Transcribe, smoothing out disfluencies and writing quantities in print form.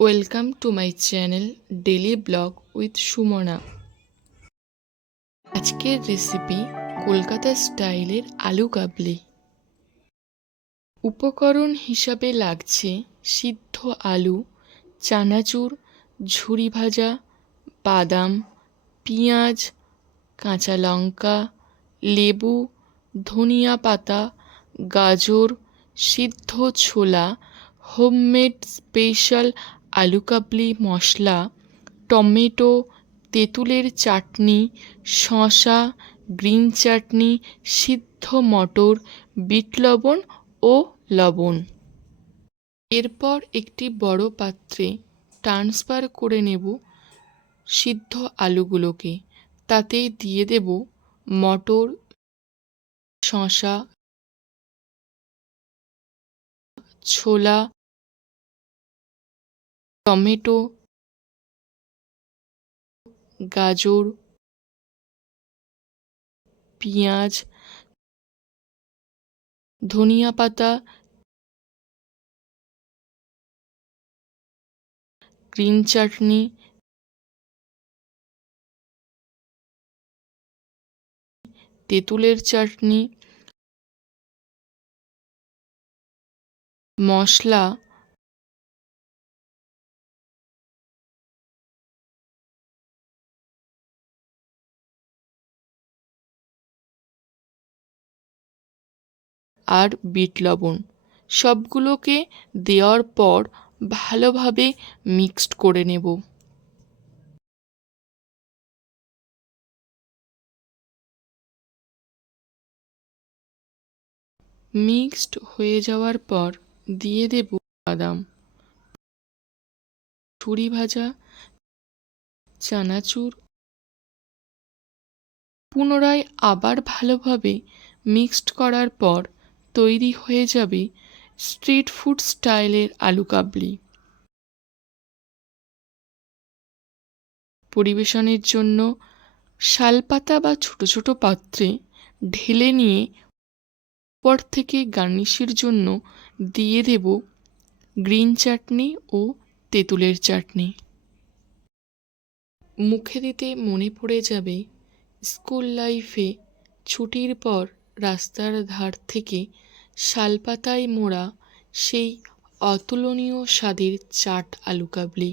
Welcome to my channel daily blog with Sumana. আজকের recipe Kolkata স্টাইলের আলু কাবলি। উপকরণ হিসাবে লাগছে সিদ্ধ আলু, চানাচুর, ঝুরি ভাজা, বাদাম, পেঁয়াজ, কাঁচা লঙ্কা, লেবু, ধনিয়া পাতা, গাজর, সিদ্ধ ছোলা, হোমমেড স্পেশাল আলু কাবলি মশলা, টমেটো, তেঁতুলের চাটনি, শসা, গ্রিন চাটনি, সিদ্ধ মটর, বিট লবণ ও লবণ। এরপর একটি বড় পাত্রে ট্রান্সফার করে নেব সিদ্ধ আলুগুলোকে। তাতে দিয়ে দেব মটর, শসা, ছোলা, টমেটো, গাজর, পেঁয়াজ, ধনিয়া পাতা, গ্রিন চাটনি, তেঁতুলের চাটনি, মশলা, আর বিট লবণ সবগুলোকে দেওয়ার পর ভালোভাবে মিক্সড করে নেব। মিক্সড হয়ে যাওয়ার পর দিয়ে দেব বাদাম, ঝুরি ভাজা, চানাচুর। পুনরায় আবার ভালোভাবে মিক্সড করার পর তৈরি হয়ে যাবে স্ট্রিট ফুড স্টাইলের আলু কাবলি। পরিবেশনের জন্য শালপাতা বা ছোট ছোট পাত্রে ঢেলে নিয়ে উপর থেকে গার্নিশের জন্য দিয়ে দেব গ্রিন চাটনি ও তেঁতুলের চাটনি। মুখে দিতে মনে পড়ে যাবে স্কুল লাইফে ছুটির পর রাস্তার ধার থেকে শালপাতায় মোড়া সেই অতুলনীয় স্বাদের চাট আলু কাবলি।